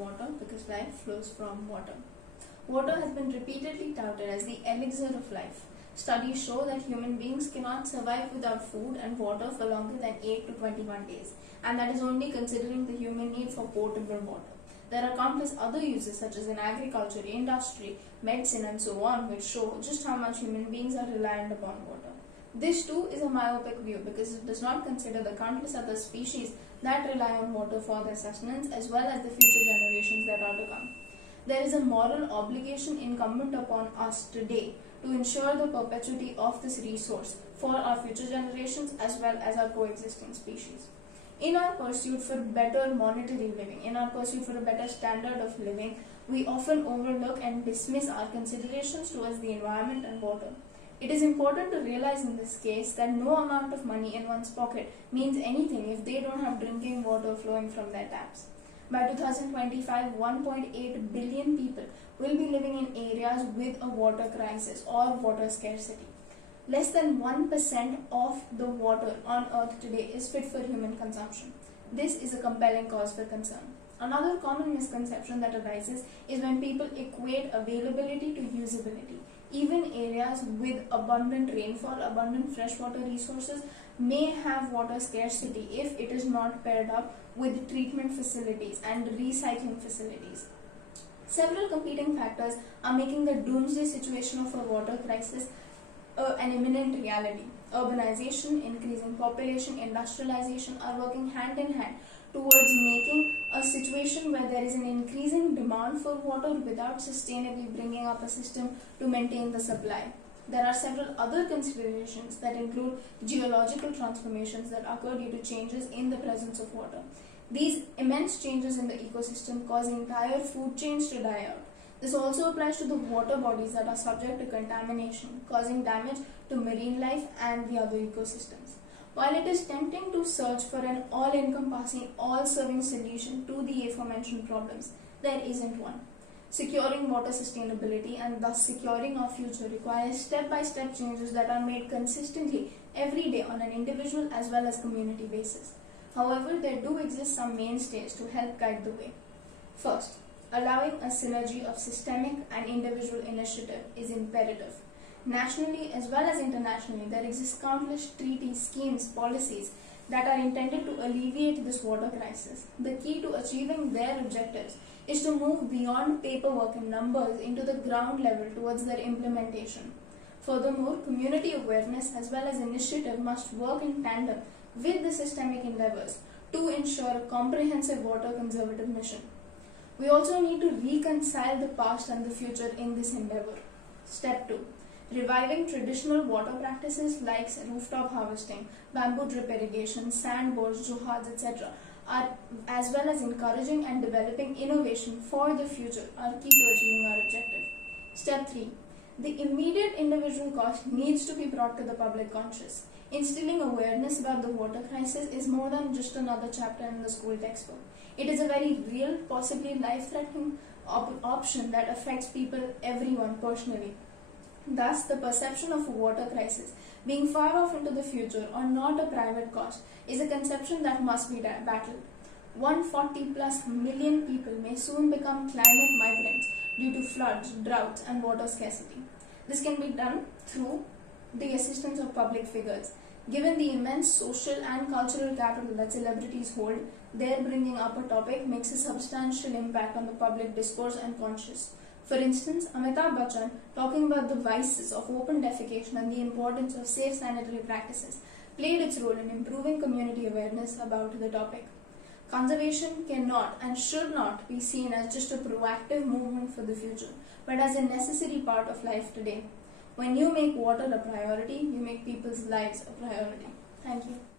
water because life flows from water. Water has been repeatedly touted as the elixir of life. Studies show that human beings cannot survive without food and water for longer than 8 to 21 days, and that is only considering the human need for potable water. There are countless other uses such as in agriculture, industry, medicine and so on, which show just how much human beings are reliant upon water. This too is a myopic view because it does not consider the countless other species that rely on water for their sustenance as well as the future generations that are to come. There is a moral obligation incumbent upon us today to ensure the perpetuity of this resource for our future generations as well as our coexisting species. In our pursuit for better monetary living, in our pursuit for a better standard of living, we often overlook and dismiss our considerations towards the environment and water. It is important to realize in this case that no amount of money in one's pocket means anything if they don't have drinking water flowing from their taps. By 2025, 1.8 billion people will be living in areas with a water crisis or water scarcity. Less than 1% of the water on earth today is fit for human consumption. This is a compelling cause for concern. Another common misconception that arises is when people equate availability to usability. Even areas with abundant rainfall, abundant freshwater resources may have water scarcity if it is not paired up with treatment facilities and recycling facilities. Several competing factors are making the doomsday situation of a water crisis an imminent reality. Urbanization, increasing population, industrialization are working hand in hand towards making a situation where there is an increasing demand for water without sustainably bringing up a system to maintain the supply. There are several other considerations that include geological transformations that occur due to changes in the presence of water. These immense changes in the ecosystem cause entire food chains to die out. This also applies to the water bodies that are subject to contamination, causing damage to marine life and the other ecosystems. While it is tempting to search for an all-encompassing, all-serving solution to the aforementioned problems, there isn't one. Securing water sustainability and thus securing our future requires step-by-step changes that are made consistently every day on an individual as well as community basis. However, there do exist some mainstays to help guide the way. First, allowing a synergy of systemic and individual initiative is imperative. Nationally as well as internationally, there exist countless treaties, schemes, policies that are intended to alleviate this water crisis. The key to achieving their objectives is to move beyond paperwork and numbers into the ground level towards their implementation. Furthermore, community awareness as well as initiative must work in tandem with the systemic endeavors to ensure a comprehensive water conservative mission. We also need to reconcile the past and the future in this endeavor. Step 2. Reviving traditional water practices like rooftop harvesting, bamboo drip irrigation, sand bores, johads, etc. as well as encouraging and developing innovation for the future are key to achieving our objective. Step 3. The immediate individual cost needs to be brought to the public conscious. Instilling awareness about the water crisis is more than just another chapter in the school textbook. It is a very real, possibly life-threatening option that affects people, everyone personally. Thus, the perception of a water crisis being far off into the future or not a private cost is a conception that must be battled. 140 plus million people may soon become climate migrants due to floods, droughts and water scarcity. This can be done through the assistance of public figures. Given the immense social and cultural capital that celebrities hold, their bringing up a topic makes a substantial impact on the public discourse and conscience. For instance, Amitabh Bachchan, talking about the vices of open defecation and the importance of safe sanitary practices, played its role in improving community awareness about the topic. Conservation cannot and should not be seen as just a proactive movement for the future, but as a necessary part of life today. When you make water a priority, you make people's lives a priority. Thank you.